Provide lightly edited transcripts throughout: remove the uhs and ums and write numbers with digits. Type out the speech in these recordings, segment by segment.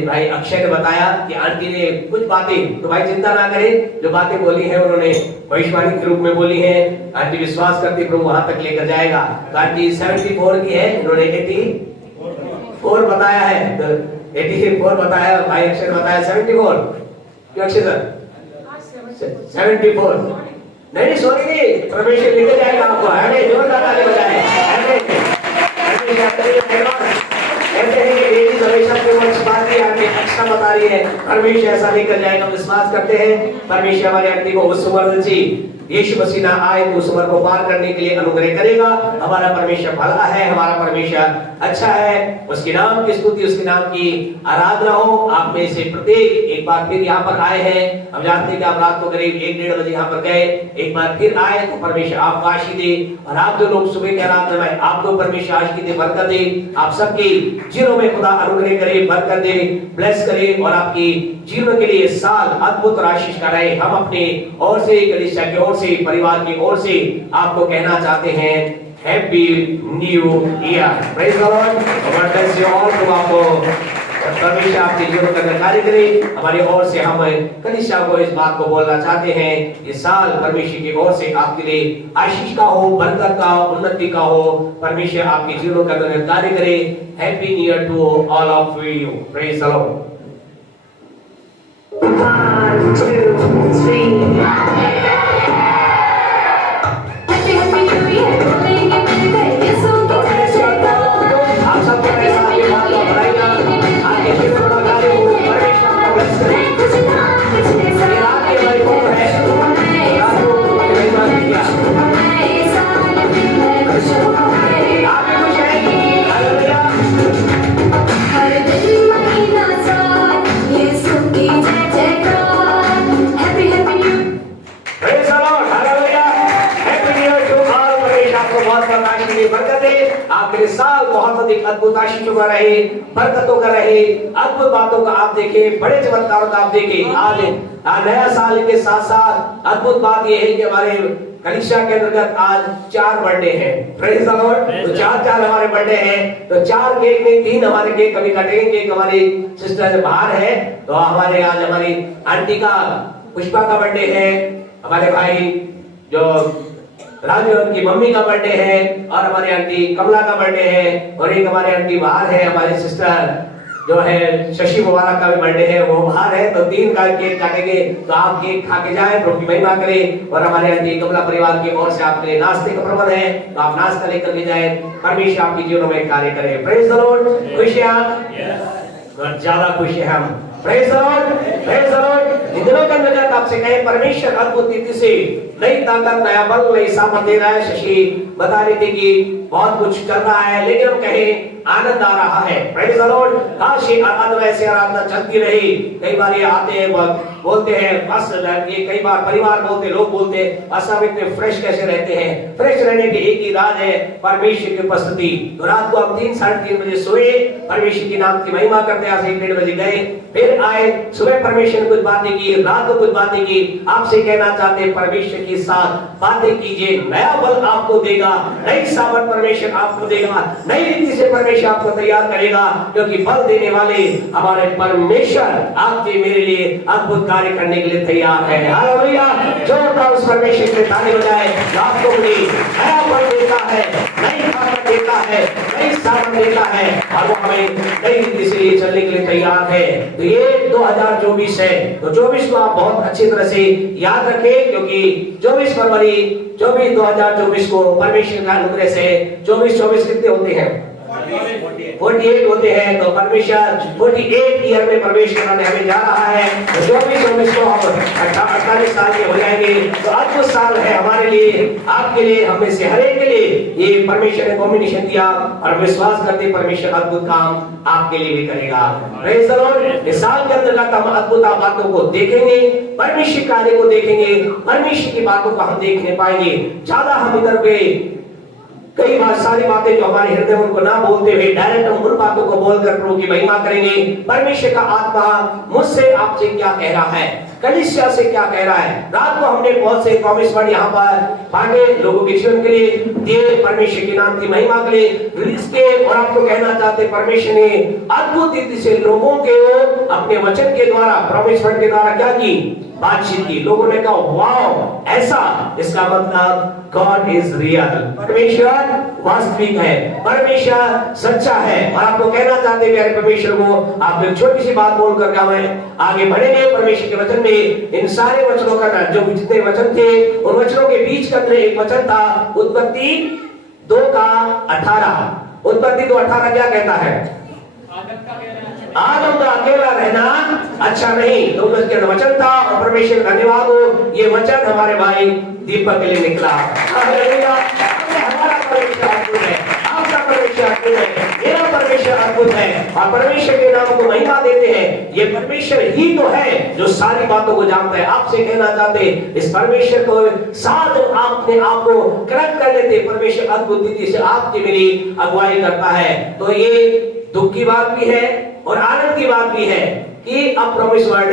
भाई अक्षय ने बताया कि आंटी ने कुछ बातें, तो भाई चिंता ना करें, जो बातें बोली हैं उन्होंने भविष्यवाणी के रूप में बोली है। आंटी विश्वास करती प्रभु वहां तक लेकर जाएगा। तो आंटी 74 की है, उन्होंने 84 बताया है, तो 84 बताया, भाई अक्षय ने बताया 74। क्यों अक्षय सर 74? नहीं सॉरी, परमेश्वर लेके जाएगा आपको। अरे जोरदार ताली बजाएं। अच्छा बता रही है, परमेश्वर ऐसा नहीं कर जाएगा। विश्वास करते हैं परमेश्वर हमारी आंटी को उस उम्र दी, यीशु मसीह ना आए तो उस उम्र को पार करने के लिए अनुग्रह करेगा। हमारा परमेश्वर भला है, हमारा परमेश्वर अच्छा है। उसके नाम की स्तुति, उसके नाम की आराधना हो। आप में से प्रत्येक एक बार फिर यहाँ पर आए हैं, हम जानते हैं कि आप रात को करीब 1-1:30 बजे यहाँ पर गए, एक बार फिर आए तो परमेश्वर आपको आशीष दे। और आप जो लोग सुबह के आराधना में, आपको परमेश्वर आशीष दे, बरकत दे। आप सबके जीवनों में खुदा अनुग्रह करे, बरकत दे, ब्लेस करे और आपकी जीवन के लिए साल अद्भुत और आशीष का रहे। हम अपने ओर से, कलीसिया की ओर से, परिवार की ओर से आपको कहना चाहते हैं happy new year. Praise the Lord. God bless you all. तो आपको परमेश्वर आपके जीवन का कार्य करे। हमारी ओर से हम कलीसिया को इस बात को बोलना चाहते हैं, ये साल परमेश्वर की ओर से आपके लिए आशीष का हो, बरकत का, उन्नति का हो। परमेश्वर आपके जीवन का कार्य करे। Happy new year to all of you. Praise the Lord. 1, 2, 3 आपके साल बहुत अधिक अद्भुत आशीषों का रहे, बरकतों का रहे, अद्भुत बातों का आप देखें, बड़े चमत्कारों का आप देखें। आज नया साल के साथ साथ अद्भुत बात यह है कि हमारे कलीसिया के अंतर्गत आज 4 बर्थडे हैं। Praise the Lord. तो 4 हमारे बर्थडे हैं। तो 4 केक में 3 हमारे केक कभी कटेंगे। केक हमारी सिस्टर बाहर है, तो हमारे आज हमारी आंटी का पुष्पा का बर्थडे है, हमारे भाई जो राजू की मम्मी का बर्थडे है, और हमारी आंटी कमला का बर्थडे है, और एक हमारी आंटी बाहर है, हमारी सिस्टर जो है शशि मुबारक का भी बर्थडे है, वो बाहर है। तो 3 का केक काटेंगे। तो आप केक खा के जाए, प्रभु की महिमा करें। और हमारे आंटी कमला परिवार की ओर से आपके नाश्ते का प्रबंध है, तो आप नाश्ता लेकर के जाए। परमेश्वर आपके जीवन में कार्य करे। Praise the Lord. खुश हैं आप? ज्यादा खुश हैं हम। Praise the Lord, praise the Lord. इन दिनों के अंतर्गत आपसे कहे परमेश्वर अद्भुत रीति से नई ताकत, नया बल, नई सामर्थ दे रहा है। शशि बता रही थी कि बहुत कुछ चल रहा है, लेकिन हम कहें आनंद आ रहा है। Praise the Lord. काश ये आराधना ऐसे आराधना चलती रही। कई बार ये आते हैं, बोलते हैं बस, ये कई बार परिवार बोलते, लोग बोलते असाम इतने फ्रेश कैसे रहते हैं। फ्रेश रहने के एक ही राज है, परमेश्वर की उपस्थिति। तो रात को हम 3, 3:30 बजे सोए, परमेश्वर के नाम की महिमा करते, आज 1-1:30 बजे गए, फिर आए, सुबह परमेश्वर ने कुछ बातें की, रात को कुछ बातें की। आपसे कहना चाहते हैं परमेश्वर के साथ बातें कीजिए, नया बल आपको देगा, नई सामर्थ परमेश्वर आपको देगा, नई रीति से परमेश्वर आपको तैयार करेगा, क्योंकि बल देने वाले हमारे परमेश्वर आपके मेरे लिए अद्भुत कार्य करने के लिए तैयार है। हालेलुया। जोरदार उस परमेश्वर के ताली बजाएं। आपको भी नया बल देता है, नई ताकत देता है, नई सामर्थ देता है, और वो हमें नई रीति से चलने के लिए तैयार है। तो ये 2024 है। तो 24 को आप बहुत अच्छी तरह से याद रखें, क्योंकि 24 फरवरी 2024 को परमेश्वर का अनुग्रह से 24 कितने होते हैं? 48 होते हैं। तो परमेश्वर 48 ईयर में प्रवेश कराने हमें जा रहा है। तो 24 को हम 48 साल के हो जाएंगे। तो अद्भुत साल है हमारे लिए, आपके लिए, हमें से हर एक के लिए। ये परमेश्वर ने कॉम्बिनेशन दिया, और विश्वास करते परमेश्वर अद्भुत काम आपके लिए भी करेगा। Praise the Lord. इस साल के अंतर्गत हम अद्भुत बातों को देखेंगे, परमेश्वर कार्य को देखेंगे, परमेश्वर की बातों को हम देखने पाएंगे। ज्यादा हम इधर पे कई बार सारी बातें जो हमारे हृदय में उनको ना बोलते हुए डायरेक्ट हम उन बातों को बोलकर प्रभु की महिमा करेंगे। परमेश्वर का आत्मा मुझसे आपसे क्या कह रहा है, कलीसिया से क्या कह रहा है। रात को हमने बहुत से प्रॉमिस वर्ड यहाँ पर बांटे लोगों के जीवन के लिए दिए, परमेश्वर के नाम की महिमा के लिए रिलीज के। और आपको कहना चाहते परमेश्वर ने अद्भुत रीति से लोगों के अपने वचन के द्वारा, प्रॉमिस वर्ड के द्वारा क्या की, बातचीत की। लोगों ने कहा वाओ ऐसा, इसका मतलब गॉड इज रियल, परमेश्वर वास्तविक है, परमेश्वर सच्चा है। और आपको कहना चाहते प्यारे परमेश्वर को, आप एक छोटी सी बात बोलकर हमें आगे बढ़ेंगे परमेश्वर के वचन में। इन सारे वचनों का जो जितने वचन थे उन वचनों के बीच का एक वचन था उत्पत्ति 2:18। उत्पत्ति 2:18 क्या कहता है, आदम का अकेला रहना अच्छा नहीं। तो उसके वचन था और परमेश्वर धन्यवाद हो, ये वचन हमारे भाई दीपक के लिए निकला। हालेलुया। हमारा परमेश्वर अद्भुत है, आपका परमेश्वर अद्भुत है, मेरा परमेश्वर अद्भुत है। और परमेश्वर के नाम को महिमा देते हैं। ये परमेश्वर ही तो है जो सारी बातों को जानता है। आपसे कहना चाहते इस परमेश्वर को साथ आपने आपको कनेक्ट कर लेते, परमेश्वर अद्भुत रीति से आपकी मेरी अगुवाई करता है। तो ये दुख की बात भी है और आनंद की बात भी है कि अब प्रॉमिस वर्ड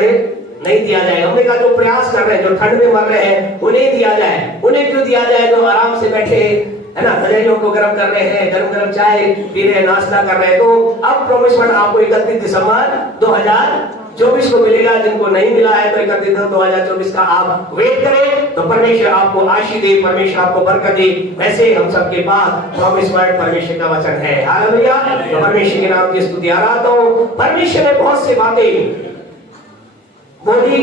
नहीं दिया जाएगा। हमने कहा जो प्रयास कर रहे हैं, जो ठंड में मर रहे हैं, उन्हें दिया जाए। उन्हें क्यों दिया जाए जो आराम से बैठे है ना, रजाइयों को गर्म कर रहे हैं, गरम गरम चाय पी रहे हैं, नाश्ता कर रहे हैं। तो अब प्रॉमिस वर्ड आपको 31 दिसंबर 2024 को मिलेगा। जिनको नहीं मिला है तो 31 दिसंबर 2024 का आप वेट करें। तो परमेश्वर आपको आशीष दे, परमेश्वर आपको बरकत दे। वैसे हम सबके पास प्रॉमिस वर्ड परमेश्वर का वचन है। हालेलुया। तो परमेश्वर के नाम की स्तुति आराधना हो। परमेश्वर ने बहुत सी बातें बोली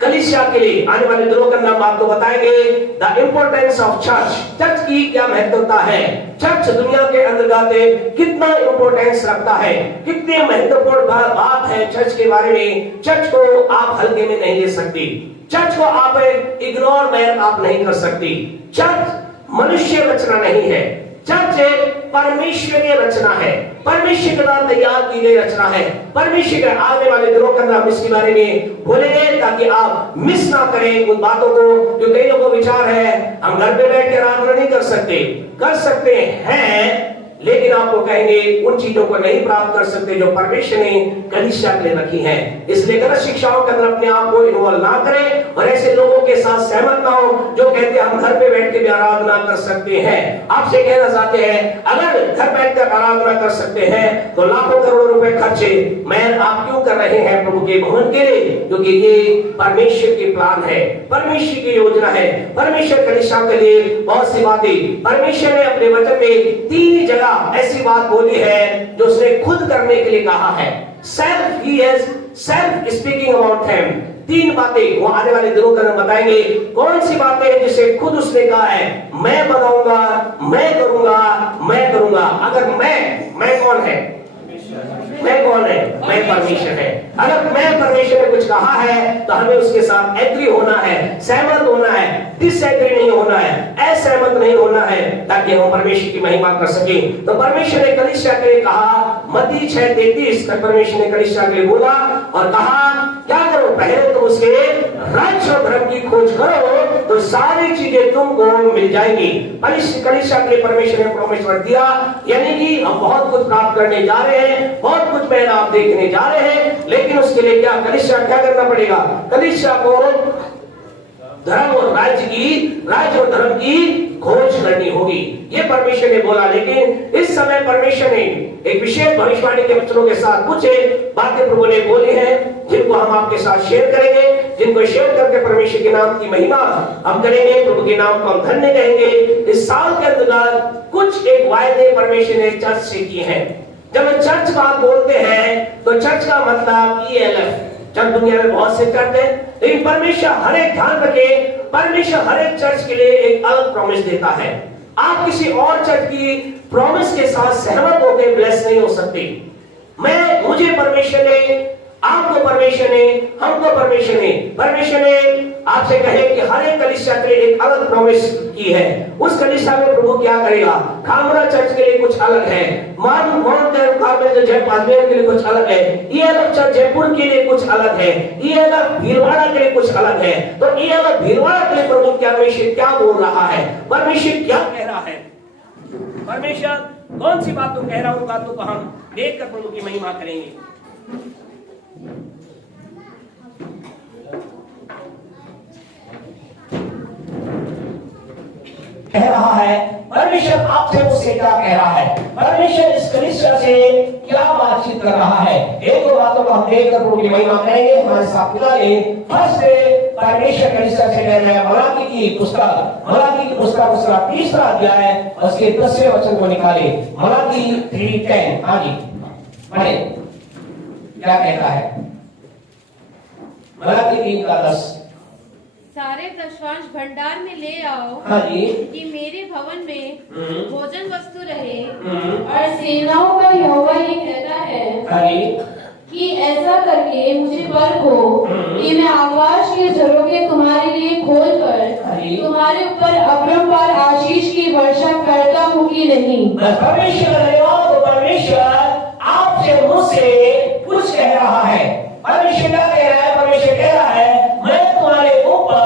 कलीसिया के लिए। आने वाले दिनों के अंदर हम आपको बताएंगे the importance of church, church की क्या महत्वता है, चर्च दुनिया के अंतर्गत कितना इम्पोर्टेंस रखता है, कितनी महत्वपूर्ण बात है चर्च के बारे में। चर्च को आप हल्के में नहीं ले सकती, चर्च को आप इग्नोर में आप नहीं कर सकती। चर्च मनुष्य रचना नहीं है, चर्च परमेश्वर की रचना है, परमेश्वर के द्वारा तैयार की गई रचना है। परमेश्वर के आने वाले दिनों के अंदर हम इसके बारे में बोलेंगे ताकि आप मिस ना करें उन बातों को। जो कई लोगों को विचार है हम घर पे बैठ कर आराधना नहीं कर सकते, कर सकते हैं लेकिन आपको कहेंगे उन चीजों को नहीं प्राप्त कर सकते जो परमेश्वर ने कलीसिया के लिए रखी है। इसलिए गलत शिक्षाओं के अंदर अपने आप को इन्वॉल्व ना करें और ऐसे लोगों के साथ सहमत ना हो जो कहते हैं हम घर पे बैठ के भी आराधना कर सकते हैं। आपसे कहना चाहते हैं अगर घर बैठकर आराधना कर सकते हैं तो लाखों करोड़ों रुपए खर्चे मैं आप क्यों कर रहे हैं प्रभु के भवन के लिए, क्योंकि ये परमेश्वर की प्लान है, परमेश्वर की योजना है। परमेश्वर कलीसिया के लिए बहुत सी बातें परमेश्वर ने अपने वचन में 3 जगह ऐसी बात बोली है जो उसने खुद करने के लिए कहा है। Self, he has self speaking about him. 3 बातें वो आने वाले दिनों के अंदर बताएंगे। कौन सी बातें हैं जिसे खुद उसने कहा है मैं बताऊंगा, मैं करूंगा, मैं करूंगा। अगर मैं कौन है, मैं कौन है, मैं परमेश्वर है। अगर मैं परमेश्वर ने कुछ कहा है तो हमें उसके साथ एग्री होना है, सहमत होना है, डिसएग्री नहीं होना है, असहमत नहीं होना है ताकि हम परमेश्वर की महिमा कर सकें। तो परमेश्वर ने कलीसिया के लिए कहा मत्ती 6:33 तक परमेश्वर ने कलीसिया के लिए बोला और कहा क्या करो, पहले तो उसके राज्य और धर्म की खोज करो तो सारी चीजें तुमको मिल जाएंगी। कलीसिया के लिए परमेश्वर ने प्रॉमिस दिया, यानी कि हम बहुत कुछ प्राप्त करने जा रहे हैं, बहुत कुछ मैं आप देखने जा रहे हैं, लेकिन उसके लिए क्या कलीसिया क्या करना पड़ेगा, कलीसिया को धर्म और राज्य और धर्म की खोज करनी होगी। ये परमेश्वर ने बोला। लेकिन इस समय परमेश्वर ने एक विशेष भविष्यवाणी के वचनों के साथ कुछ बातें प्रभु ने बोली हैं जिनको हम आपके साथ शेयर करेंगे, जिनको शेयर करके परमेश्वर के नाम की महिमा हम करेंगे, प्रभु के नाम को हम धन्य कहेंगे। इस साल के अंतर्गत कुछ एक वायदे परमेश्वर ने चर्च से किए हैं। जब हम चर्च बात बोलते हैं तो चर्च का मतलब ELF। चर्च दुनिया में बहुत से चर्च है, लेकिन परमेश्वर हर एक ध्यान रखे, परमेश्वर हर एक चर्च के लिए एक अलग प्रॉमिस देता है। आप किसी और चर्च की प्रॉमिस के साथ सहमत होकर ब्लेस नहीं हो सकते। मुझे परमेश्वर ने, आपको परमेश्वर ने, हमको परमेश्वर ने आपसे कहे कि हर एक कलीसिया के लिए एक अलग प्रॉमिस की है। उस कलीसिया में प्रभु क्या करेगा। खामरा चर्च के लिए कुछ अलग है, माउंट कार्मेल अजमेर के लिए कुछ अलग है, ELF चर्च जयपुर के लिए कुछ अलग है, ELF भीलवाड़ा के लिए कुछ अलग है। तो ELF भीलवाड़ा के लिए प्रभु परमेश्वर क्या बोल रहा है, परमेश्वर क्या कह रहा है, परमेश्वर कौन सी बातों कह रहा है, उन बातों को हम देखकर प्रभु की महिमा करेंगे। कह रहा है, परमेश्वर आपसे मुझसे क्या कह रहा है, परमेश्वर इस कलीसिया से क्या बातचीत कर रहा है। एक दो बातों को हम देखकर प्रभु की महिमा करेंगे। हमारे साथ मिलाइए। फर्स्ट परमेश्वर कलीसिया से कह रहे हैं, मलाकी की पुस्तक उसका 3रा अध्याय उसके 10वें वचन को निकाले। मलाकी 3:10। हाँ जी पढ़े, क्या कहता है मलाकी 3:10। सारे प्रश्वास भंडार में ले आओ। हाँ जी। कि मेरे भवन में भोजन वस्तु रहे। और सेनाओं का यहोवा ये कहता है हाँ जी। कि ऐसा करके मुझे परखो कि मैं आकाश के झरोखे तुम्हारे लिए खोलकर तुम्हारे ऊपर अपरंपार आशीष की वर्षा करता हूँ कि नहीं। परमेश्वर आपसे मुझसे कुछ कह रहा है। परमेश्वर क्या कह रहा है? परमेश्वर कह रहा है, मैं तुम्हारे ऊपर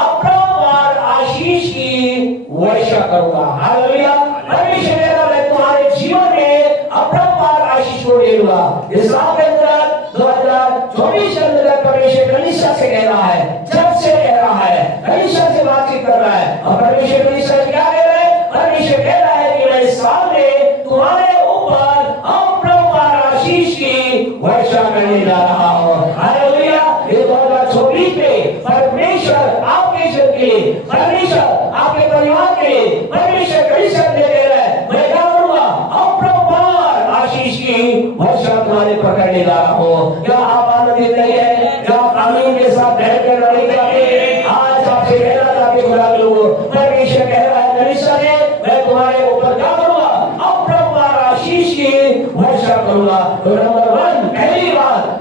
अपरंपार आशीष की वर्षा करूंगा। हालेलुया। परमेश्वर कह रहा है, मैं तुम्हारे जीवन में अपरंपार आशीष को दे दूंगा। इस साल के अंदर 2024 के अंदर परमेश्वर कलीसिया से कह रहा है, जब से कह रहा है, कलीसिया से बातचीत कर रहा है। और परमेश्वर कलीसिया से क्या कह रहा है? परमेश्वर कह रहा है कि मैं इस साल में तुम्हारे ऊपर अपरंपार आशीष की वर्षा करने जा रहा हूँ। हालेलुया। 2024 में परमेश्वर आपके जीवन के लिए, परमेश्वर आपके परिवार के लिए, परमेश्वर कलीसिया से कह रहा है, मैं क्या करूंगा? अपरंपार आशीष की वर्षा तुम्हारे पर करने जा रहा हूँ। क्या आप आनंदित नहीं है? क्या आप आमीन के साथ बैठकर लड़ाई करते? आज आपसे कहना चाहते खुदा के लोगों, परमेश्वर कह रहा है कलीसिया से, मैं तुम्हारे ऊपर क्या करूंगा? अपरंपार आशीष की वर्षा करूंगा। तो नंबर 1, पहली बात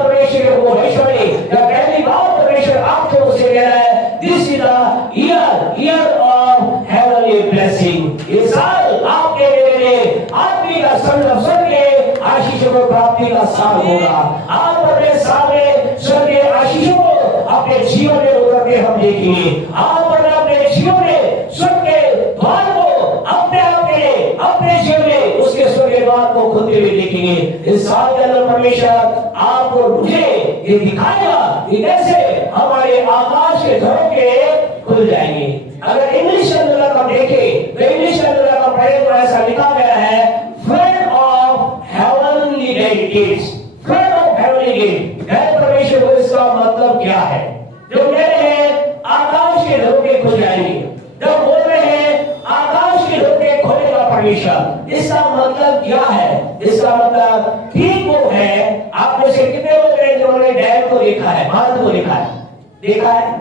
परमेश्वर को भविष्यवाणी या पहली बात परमेश्वर आपसे मुझसे कह रहा है, this is the year of heavenly blessing. ये साल आपके लिए आत्मिक स्वर्ग के आशीषों को प्राप्ति का साल होगा। आप अपने साल में स्वर्ग के आशीषों को अपने जीवन में उतरते हम देखेंगे। आप अपने जीवन में स्वर्ग के द्वार को अपने जीवन में उसके स्वर्ग के द्वार को खुलते हुए देखेंगे। इस साल के अंदर परमेश्वर आपको मुझे ये दिखाएगा कि कैसे हमारे आकाश के झरोखे खुल जाएंगे। अगर इंग्लिश अनुवाद हम देखें तो इंग्लिश अनुवाद का पढ़े तो ऐसा लिखा गया है, flood of heavenly gates. Flood of heavenly gate. परमेश्वर को इसका मतलब क्या है? जो कह रहे हैं आकाश के झरोखे खुल जाएंगे, जब बोल रहे हैं आकाश के झरोखे खोलेगा परमेश्वर, इसका मतलब क्या है? इसका मतलब ठीक वो है। आप में से कितने लोग हैं जिन्होंने डैम को देखा है, बांध को देखा है? देखा है?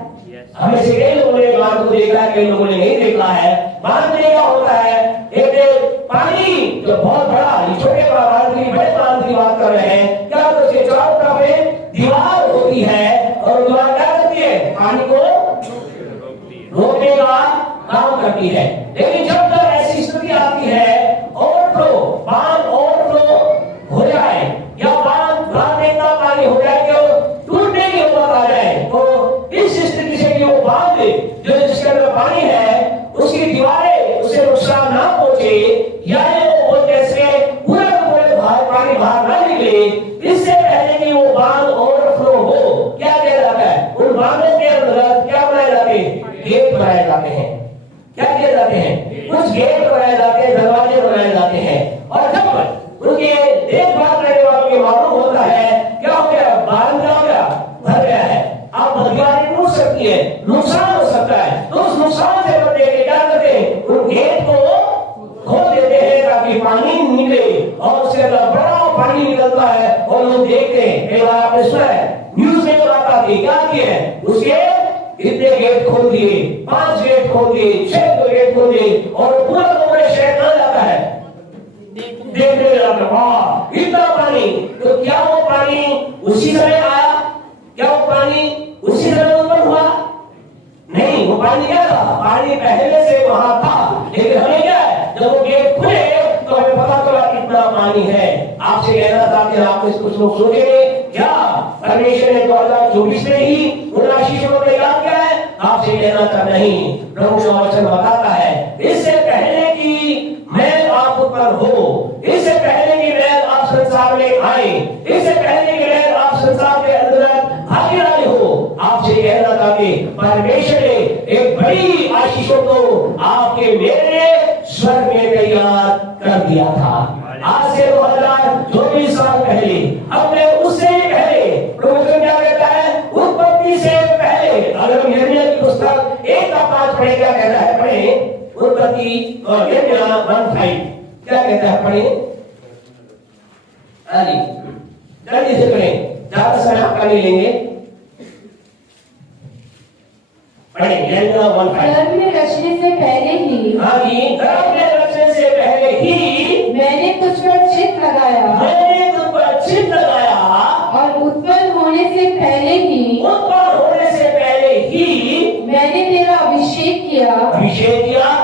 हमें से कई लोगों ने बांध को देखा है, कई लोगों ने नहीं देखा है। बांध में क्या होता है? एक पानी जो बहुत बड़ा, छोटे बांध की, बड़े बांध की बात कर रहे हैं, क्या तो उसके चारों तरफ दीवार होती है और दीवार क्या करती है? पानी को रोकने का काम करती है। लेकिन जब तक ऐसी स्थिति आती है, ओवरफ्लो, बांध ओवरफ्लो हो जाए या बांध में इतना पानी हो जाए कि टूटने की नौबत आ जाए, तो इस स्थिति से कि वो बांध जो जिसके अंदर पानी है उसकी दीवारें उसे नुकसान ना पहुंचे या वो जैसे पूरे पानी बाहर ना निकले, इससे पहले कि वो बांध ओवरफ्लो हो, क्या किया जाता है? उन बांधों के अंदर क्या बनाए जाते हैं? गेट बनाए जाते हैं। क्या किए जाते हैं? कुछ गेट बनाए जाते हैं, दरवाजे बनाए जाते हैं। और जब उनके देखभाल करने वालों को मालूम होता है क्या हो गया, बांध क्या हो गया, भर गया है, अब दीवारें टूट सकती है, नुकसान हो सकता है, तो उस नुकसान से बचने के क्या करते हैं? उन गेट को खोल देते हैं ताकि पानी निकले, और उसके अंदर बड़ा पानी निकलता है और लोग देखते हैं। एक बार आपने सुना है, न्यूज में बात आती है, क्या किए? उसके इतने गेट खोल दिए, 5 गेट खोल दिए, 6 गेट खोल दिए, और पूरा पूरे शहर कहाँ जाता है? देखने जाता है। वाह, इतना पानी! तो क्या वो पानी उसी समय आया? क्या वो पानी उसी समय उत्पन्न हुआ? नहीं, वो पानी क्या था? पानी पहले से वहां था, लेकिन हमें क्या है, जब वो गेट खुले तो हमें पता चला कितना पानी है। आपसे कहना चाहते हैं, आप कुछ लोग सोचेंगे क्या परमेश्वर ने 2024 में ही उन आशीषों को तैयार किया है? आपसे कहना चाहता नहीं, प्रभु का वचन बताता है, इससे पहले कि मैं आप पर हो, इससे पहले कि मैं आप संसार में आए, इससे पहले कि मैं आप संसार के अंदर भागीदारी हो, आपसे कहना चाहते परमेश्वर ने एक बड़ी आशीषों को आपके मेरे स्वर्ग में तैयार कर दिया था। आज से 2024 साल पहले, हमने उससे पहले, प्रवचन क्या कहता है, उत्पत्ति से पहले। अगर हम यिर्मयाह की पुस्तक 1:5 पढ़े, क्या कहता है, पढ़े उत्पत्ति और यिर्मयाह 1:5 क्या कहता है, पढ़े जल्दी से पढ़ें, ज्यादा समय आपका नहीं लेंगे। पढ़े यिर्मयाह 1:5। गर्भ में रचने से पहले ही, हाँ जी, गर्भ में रचने से पहले ही मैंने तुझ पर चित्त लगाया, मैंने तुझ पर चित्त लगाया, और उत्पन्न होने से पहले ही, उत्पन्न होने से पहले ही मैंने तेरा अभिषेक किया,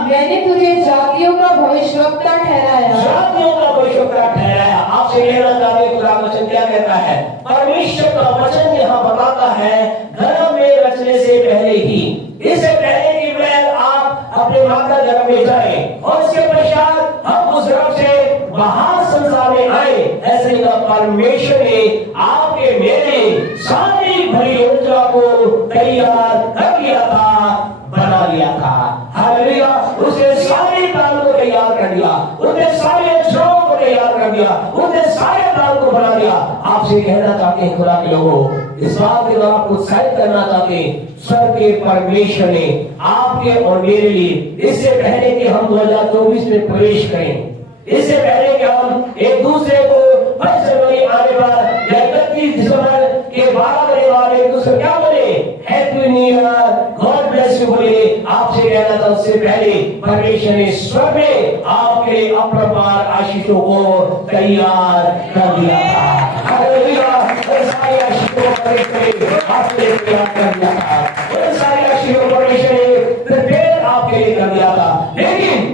मैंने तुझे जातियों का भविष्यवक्ता ठहराया। जातियों का भविष्यवक्ता ठहराया। आपसे कहना चाहते खुदा वचन क्या कहता है, परमेश्वर का वचन यहाँ बताता है, गर्भ में रचने से पहले ही, इससे पहले कि मैं आप अपने माता गर्भ में जाए और इसके पश्चात हम उस गर्भ से बाहर संसार में आए, ऐसे का परमेश्वर ने आपके मेरे सारी भरी योजना को तैयार कर लिया था, बना लिया था। हालेलुया। उसने सारे प्लान को तैयार कर दिया, उसने सारे अक्षरों को तैयार कर दिया, उसने सारे प्लान को बना दिया। आपसे कहना चाहते हैं खुदा के लोगों, इस बात के द्वारा आपको उत्साहित करना चाहते हैं, स्वर्ग के परमेश्वर ने आपके और मेरे लिए, इससे पहले कि हम 2024 में प्रवेश करें, इससे पहले कि हम एक दूसरे को 1 जनवरी आने पर या 31 दिसंबर के बाद आने वाले एक दूसरे क्या बोले, happy new year, God bless you बोले, आपसे कहना था, उससे पहले परमेश्वर ने स्वर्ग में आपके अपरंपार आशीषों को तैयार कर दिया था। हालेलुया। सारी आशीषों को परमेश्वर ने आपके लिए तैयार कर दिया था, सारी आशीषों को परमेश्वर ने प्रिपेयर आपके लिए कर दिया था। लेकिन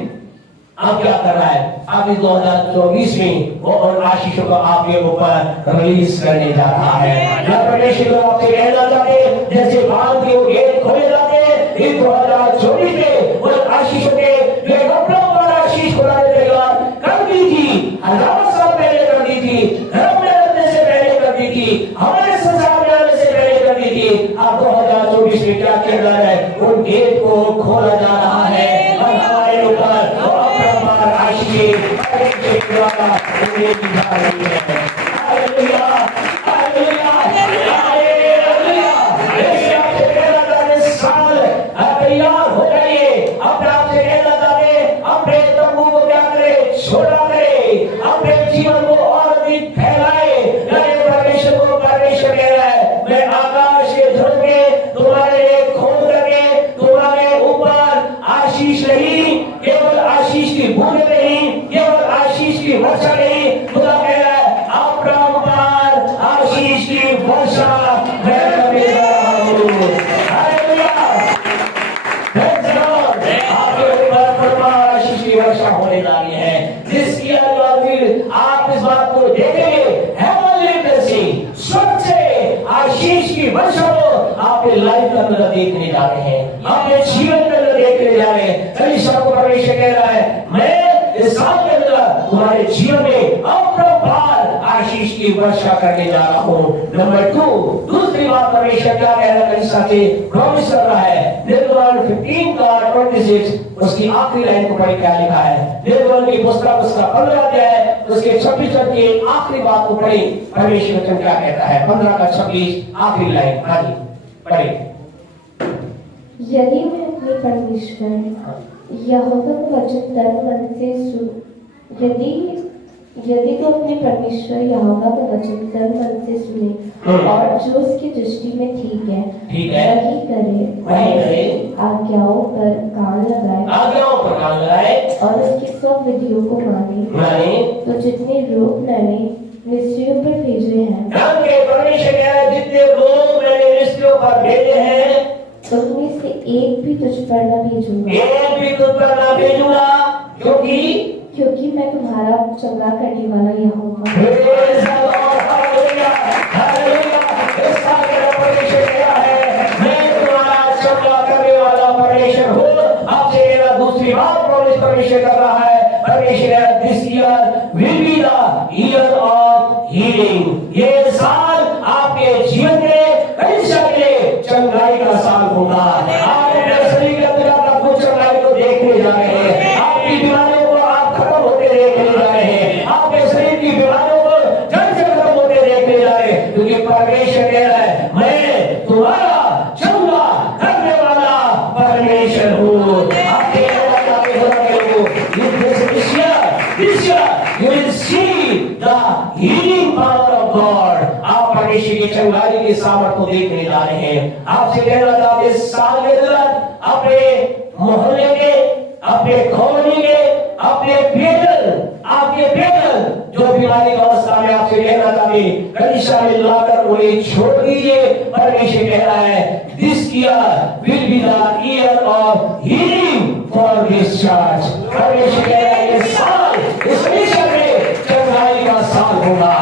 अब क्या कर रहा है, अब इस 2024 में वो और आशीषों को आपके ऊपर रिलीज करने जा रहा है। परमेश्वर आपसे कहना चाहते हैं, जैसे बाल के गेट खोले जाते हैं, इस 2024 में उन आशीषों के जो कपड़ों पर आशीष खुदा ने तैयार कर दी थी, 1000 साल पहले कर दी थी, धर्म में रहने से पहले कर दी थी, हमारे संसार में आने से पहले कर दी थी। अब 2024 में क्या किया जा रहा है, उन गेट को खोला जा रहा है और हमारे ऊपर तैयार हो जाइए। अपने आप से कहना चाहते, अपने तंबू को क्या करे, छोटा करे, अपने जीवन को और अधिक फैलाए। परमेश्वर को परमेश्वर कह रहा है, मैं आकाश के झोंके तुम्हारे लिए खोल करके तुम्हारे ऊपर आशीष नहीं, केवल आशीष की बूंद नहीं, केवल आशीष की वर्षा नहीं, खुदा कह रहा है, अपरंपार आशीष की वर्षा मैं करने जा रहा हूं। हालेलुया। आपके ऊपर अपरंपार आशीष की वर्षा होने जा रही है, जिसकी आप इस बात को देखेंगे, हेवनली ब्लेसिंग, स्वर्ग से आशीष की वर्षा को आपके लाइफ का अंदर देखने जा रहे हैं, आपके जीवन के अंदर देखने जा रहे हैं। परमेश्वर कह रहा है, मैं इस साल के अंदर तुम्हारे जीवन में अपरंपार आशीष की वर्षा करने जा रहा हूँ। नंबर 2, दूसरी बात परमेश्वर क्या कह रहा है, कलीसिया से प्रॉमिस कर रहा है। निर्गमन 15:26 उसकी आखिरी लाइन को पढ़े क्या लिखा है। निर्गमन की पुस्तक उसका 15 अध्याय उसके 26 की आखिरी बात को पढ़े, परमेश्वर वचन क्या कहता है। 15:26 आखिरी लाइन, हाँ जी पढ़े। यदि मैं अपने परमेश्वर यहोवा का वचन तन मन से यदि तो अपने परमेश्वर यहोवा का वचन तन मन से सुने और जो उसकी दृष्टि में ठीक है वही करे, आज्ञाओं पर कान लगाए और उसकी सब विधियों को माने, तो जितने लोग मैंने मिस्रियों पर भेजे हैं, परमेश्वर कह रहा है, जितने लोग मैंने मिस्रियों पर भेजे हैं, उनमें से एक भी तुझ पर न भेजूंगा, क्योंकि मैं तुम्हारा चंगा करने वाला यहोवा दूसरी बात परमेश्वर कर रहा है, परमेश्वर this year will be the year of healing. ये साल आपके जीवन में कई चंगाई का साल होगा। परमेश्वर कह रहा है मैं तुम्हारा चंगा करने वाला परमेश्वर हूँ। आप देख रहे हो you will see the healing power of God। आप परमेश्वर की चंगाई की सामर्थ को देखने जा रहे हैं। आपसे कह रहा था इस साल के दौरान अपने मोहल्ले के, अपने कॉलोनी के, अपने आपके बेटल जो बीमारी की अवस्था में, आपसे कह रहा था कि कलीसिया में लाकर उन्हें छोड़ दीजिए। परमेश्वर कह रहा है this year will be the year of healing for this church. परमेश्वर कह रहा है इस साल इस कलीसिया में चंगाई का साल होगा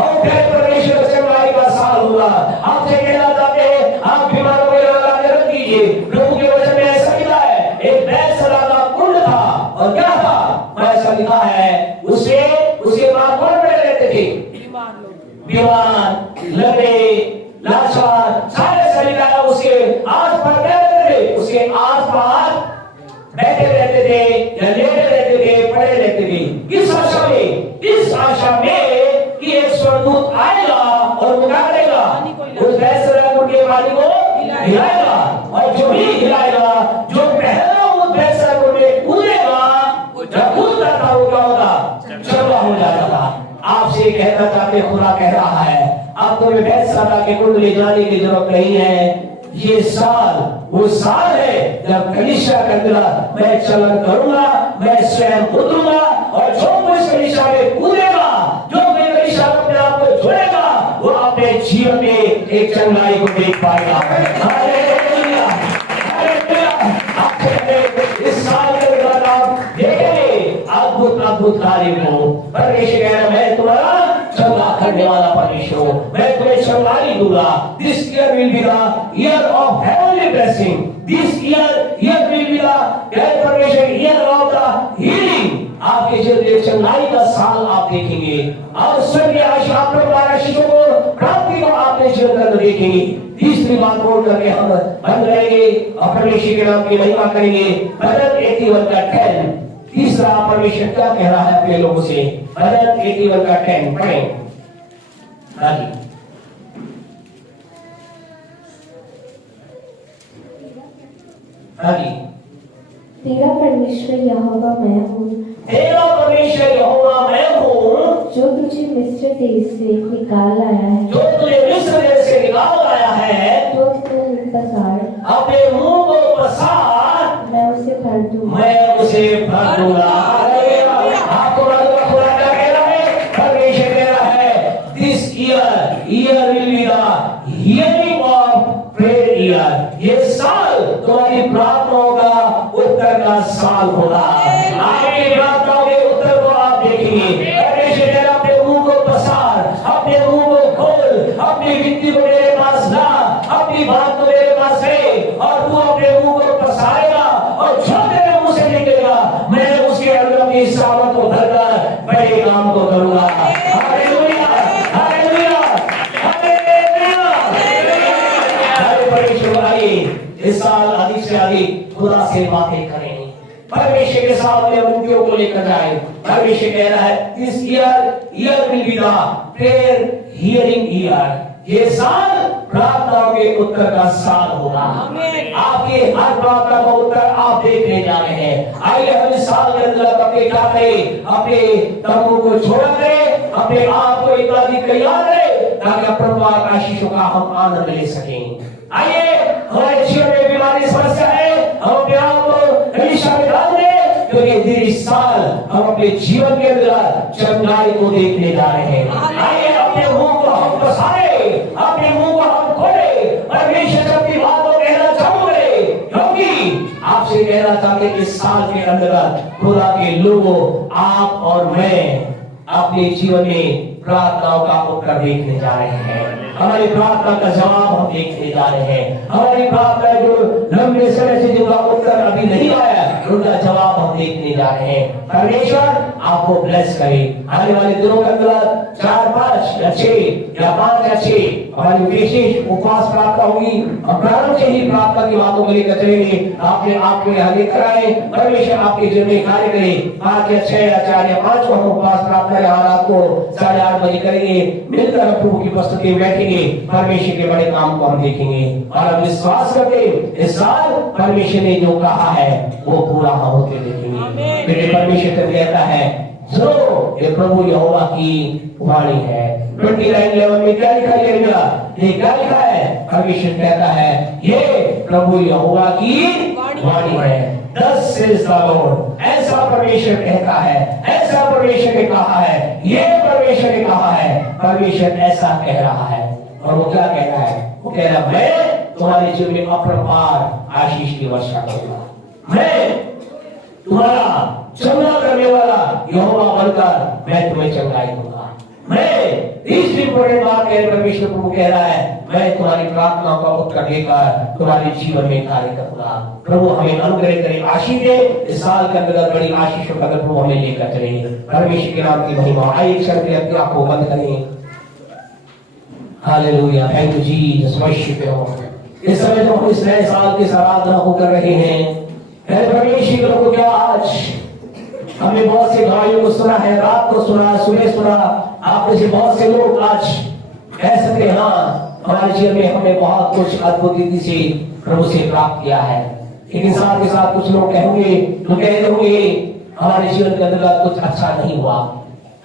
और फिर परमेश्वर चंगाई का साल होगा। आपसे कहना चाहते हैं आप बीमारों को लगा रख दीजिए। लोगों के वचन में ऐसा लिखा है एक बैतसैदा का कुंड था और क्या था ऐसा लिखा है उसके बाद कौन पड़े रहते थे? बीमार, लंगड़े, लाचार, सारे शरीर का उसके आस पास रहते थे, उसके आस पास बैठे रहते थे या लेटे रहते थे, पड़े रहते थे। किस आशा में? इस आशा में कि एक स्वर्गदूत आएगा और वो क्या करेगा? उस बैतसैदा कुंड के पानी को हिलाएगा और जो भी हिलाएगा, जो पहला उस बैतसैदा कुंड में कूदेगा, जब कूदता था वो क्या होगा? चंगा हो जाता था। आपसे कहना चाहते खुदा कह रहा है अब तुम्हें बैतसैदा के कुंड ले जाने की जरूरत नहीं है। ये साल वो साल है जब कलीसिया के अंदर मैं चलन करूंगा, मैं स्वयं उतरूंगा और जो कोई कलीसिया में कूदेगा, जो कोई कलीसिया में अपने आप को जोड़ेगा, वो अपने जीवन में एक चंगाई को देख पाएगा। Hallelujah, hallelujah. इस साल के दौरान आप देखेंगे अद्भुत कार्य को। परमेश्वर कह रहा मैं तुम्हारा चंगा करने वाला परमेश्वर हूँ, मैं तुम्हें चंगाई दूंगा। This year will be the year of heavenly blessing. This year will be the परमेश्वर ईयर ऑफ द हीलिंग। आपके जीवन में चंगाई का साल आप देखेंगे और स्वर्गीय आशीषों को प्राप्ति को आपने जीवन में देखेंगे। तीसरी बात बोल करके हम बंद रहेंगे और परमेश्वर के नाम की महिमा करेंगे। भजन 81 का 10। तीसरा परमेश्वर क्या कह रहा है अपने लोगों से? भजन 81 का 10 पढ़ें। तेरा परमेश्वर यहोवा मैं हूँ, तेरा परमेश्वर यहोवा मैं हूँ, जो तुझे मिस्र देश से निकाल लाया है, जो तुझे मिस्र देश से निकाल लाया है। तो तू पसार, अपने मुंह को पसार, मैं उसे भर दूंगा, मैं उसे भर दूंगा। आपको खुदा क्या कह रहा है? परमेश्वर कह रहा है this year will be the hearing of prayer year. ये साल तुम्हारी प्रार्थनाओं का उत्तर का साल होगा। आपकी प्रार्थनाओं के उत्तर को आप देखेंगे। परमेश्वर कह रहा है अपने मुंह को पसार, अपने मुंह को खोल, अपनी विनती को मेरे पास ला, अपनी बात को मेरे पास है और तू अपने मुंह को पसारेगा और जो तेरे मुंह से निकलेगा मैं उसके अंदर अपनी सामर्थ को भरकर बड़े काम को करूंगा। Hallelujah, hallelujah, hallelujah. परमेश्वर आइए इस साल अधिक से अधिक खुदा से बातें करें, परमेश्वर के सामने मुद्दों को लेकर जाए। परमेश्वर कह रहा है this year will be the prayer hearing year. ये साल प्रार्थनाओं के उत्तर का साल होगा। आपकी हर प्रार्थना का उत्तर आप देखने जा रहे हैं। आइए हम इस साल के अंदर अपने क्या करें? अपने तंबू को छोड़ा करें, अपने आप को इत्यादि तैयार करें ताकि प्रभु की आशीषों का हम आनंद ले सकें। आइए हमारे जीवन में बीमारी समस्या है, हम अपने आप को कलीसिया में डाल दें क्योंकि इस साल हम अपने जीवन के अंदर चंगाई को देखने जा रहे हैं। आइए अपने मुंह को हम पसारे, अपने मुंह को हम खोले, परमेश्वर अपनी बात को कहना चाहूंगे क्योंकि आपसे कहना चाहते इस साल के अंदर खुदा के लोगों आप और मैं अपने जीवन में प्रार्थनाओं का उत्तर देखने जा रहे हैं। हमारी प्रार्थना का जवाब हम देखने जा रहे हैं। हमारी प्रार्थना जो लंबे समय से जिनका उत्तर अभी नहीं आया उनका जवाब हम देखने जा रहे हैं। परमेश्वर आपको ब्लेस करे। आने वाले दिनों के अंदर 4, 5 या 6 या 5 या 6 हमारी विशेष उपवास प्रार्थना होगी और प्रारंभ से ही प्रार्थना की बातों को लेकर चलेंगे। आपने आपके यहाँ लेकर आए, परमेश्वर आपके जीवन में कार्य करे। 5 या 6 या 4 या 5 को हम उपवास प्रार्थना यहाँ रात को 8:30 बजे करेंगे। मिलकर प्रभु की उपस्थिति में बैठेंगे, परमेश्वर के बड़े काम को हम देखेंगे और हम विश्वास करते इस साल परमेश्वर ने जो कहा है वो पूरा होते देखेंगे। मेरे परमेश्वर कहता है जो ये प्रभु यहोवा की वाणी है। 29:11 में क्या लिखा है? ये क्या लिखा है? परमेश्वर कहता है ये प्रभु यहोवा की वाणी है। Thus says the Lord। ऐसा परमेश्वर कहता है, ऐसा परमेश्वर ने कहा है, ये परमेश्वर ने कहा है। परमेश्वर ऐसा कह रहा है और वो क्या कह रहा है? वो कह रहा है मैं तुम्हारे जीवन में अपरंपार आशीष की वर्षा करूंगा। मैं तुम्हारा चंगा करने वाला यहोवा बनकर मैं तुम्हें चंगाई दूंगा। मैं इस इंपॉर्टेंट बात कह परमेश्वर प्रभु कह रहा है मैं तुम्हारी प्रार्थनाओं का उत्तर देकर तुम्हारे जीवन में कार्य करूंगा। प्रभु हमें अनुग्रह करे, आशीष दे। इस साल के अंदर बड़ी आशीषों का प्रभु हमें लेकर चले। परमेश्वर के नाम की महिमा। आइए क्षण के अपने आप को बंद करें। Hallelujah, thank you Jesus, worship you. इस समय जो हम इस नए साल की आराधना को कर रहे हैं, परमेश्वर को क्या आज हमने बहुत से गवाहियों को सुना है, रात को सुना, सुबह सुना। आप में से बहुत से लोग आज कह सकते हैं हाँ हमारे जीवन में हमने बहुत कुछ अद्भुत रीति से प्रभु से प्राप्त किया है। लेकिन साथ के साथ कुछ लोग कहेंगे, तो कह दोगे हमारे जीवन के अंदर कुछ अच्छा नहीं हुआ,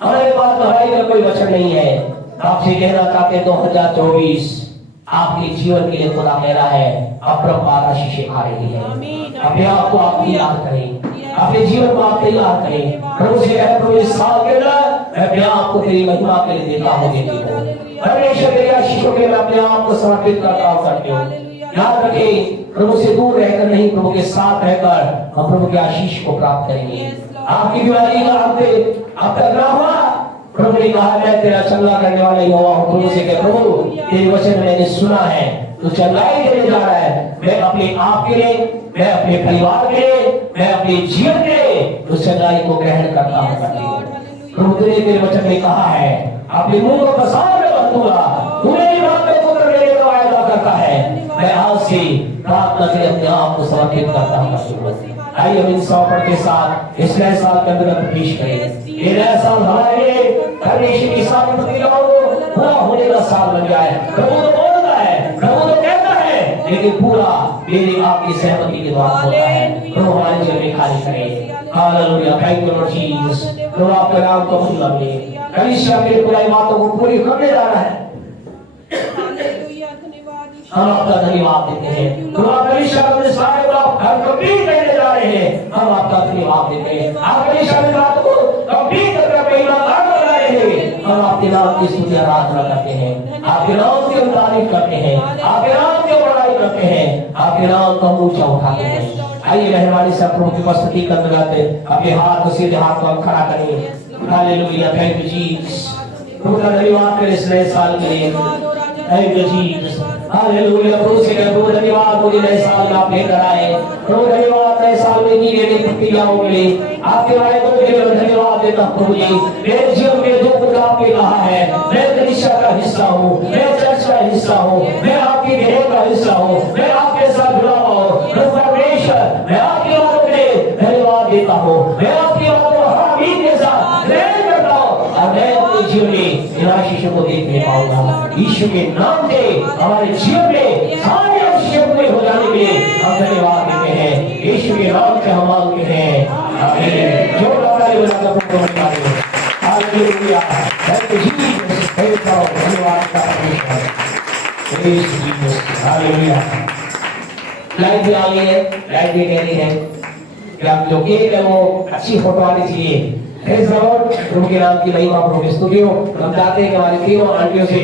हमारे पास भलाई का कोई वचन नहीं है। आपसे कहना चाहते 2024 आपके जीवन के लिए खुदा कह रहा है अपरंपार आशीषें आ रही है। अपने आप को आप तैयार करें, अपने जीवन को आप तैयार करें। प्रभु से कहे प्रभु इस साल के अंदर मैं अपने आप को तेरी महिमा के लिए देता हूँ, देती हूँ। परमेश्वर तेरी आशीषों के लिए मैं अपने आप को समर्पित करता हूँ, करती हूँ। याद रखें प्रभु से दूर रहकर नहीं, प्रभु के साथ रहकर हम प्रभु के आशीष को प्राप्त करेंगे। आपकी बीमारी का अब तक ना हुआ, प्रभु ने कहा मैं तेरा चंगा करने वाला ही हुआ हूँ। प्रभु से कहे प्रभु तेरे वचन मैंने सुना है, तू चंगाई देने जा रहा है। मैं अपने आप के लिए, मैं अपने परिवार के लिए, मैं अपने जीवन के लिए उस चंगाई को ग्रहण करता हूँ। प्रभु ने तेरे वचन में कहा है अपने मुंह को पसार में मत दूंगा, तू मेरी बात में पुत्र मेरे का वायदा करता है। मैं आज से प्रार्थना से अपने आप को समर्पित करता हूँ। आइए हम इन सौंपड़ के साथ इस नए साल के अंदर प्रवेश करें। ये नया साल हमारे लिए परमेश्वर की सारी प्रतिज्ञाओं को पूरा होने का साल बन जाए। प्रभु तो बोलता है, प्रभु तो कहता है, लेकिन पूरा मेरी आपकी सहमति के द्वारा होता है। प्रभु हमारे जीवन में कार्य करे। Hallelujah, thank you Lord Jesus. प्रभु आपका नाम को महिमा मिले। कलीसिया मेरी बुराई बातों को पूरी करने जा रहा है। हम आपका धन्यवाद देते हैं। तो आप कलीसिया अपने सारे को आप घर कंप्लीट करने जा रहे हैं, हम आपका धन्यवाद देते हैं। आप कलीसिया में बात को कंप्लीट करके अपने ईमानदार को ला रहे हैं, हम आपके नाम की स्तुति आराधना करते हैं, आपके नाम की तारीफ करते हैं, आपके नाम की बड़ाई करते हैं, आपके नाम को ऊंचा उठाते हैं। आइए मेहरबानी से प्रभु की उपस्थिति के अंदर अपने हाथ को सीधे हाथ को हम खड़ा करें। Hallelujah, thank you Jesus. प्रभु का धन्यवाद करें इस नए साल के लिए। Thank you Jesus. हालेलुया, प्रभु से प्रभु धन्यवाद मुझे नए साल में आप लेकर आए। प्रभु धन्यवाद नए साल में की गई प्रतिज्ञाओं के लिए, आपके वायदों के लिए धन्यवाद देता हूं प्रभु जी। मेरे जीवन में जो कुछ आपने कहा है, मैं कलीसिया का हिस्सा हूँ, मैं चर्च का हिस्सा हूँ, मैं आपके घेर का हिस्सा हूँ, मैं आपके साथ जुड़ा हुआ हूँ। परमेश्वर मैं आपकी बातों के लिए धन्यवाद देता हूँ, मैं आपकी बातों को हामी के साथ ग्रहण करता हूँ और मैं अपने जीवन में इन आशीषों को देखने पाऊंगा। यीशु के नाम से हमारे जीवन में सारे आशीषों पूरे हो जाने के लिए हम धन्यवाद देते हैं। यीशु के नाम से हम मांगते हैं, आमीन। जो ताली बजाकर प्रभु को धन्यवाद। Hallelujah, thank you Jesus. धन्यवाद का परमेश्वर। Praise Jesus. हालेलुया। लाइट भी आ गई है, लाइट भी कह रही है कि आप जो केक है वो अच्छी फोटो आनी चाहिए। Praise the Lord. प्रभु के नाम की महिमा, प्रभु की स्तुति हो। हम चाहते हैं कि हमारी तीनों आंटियों से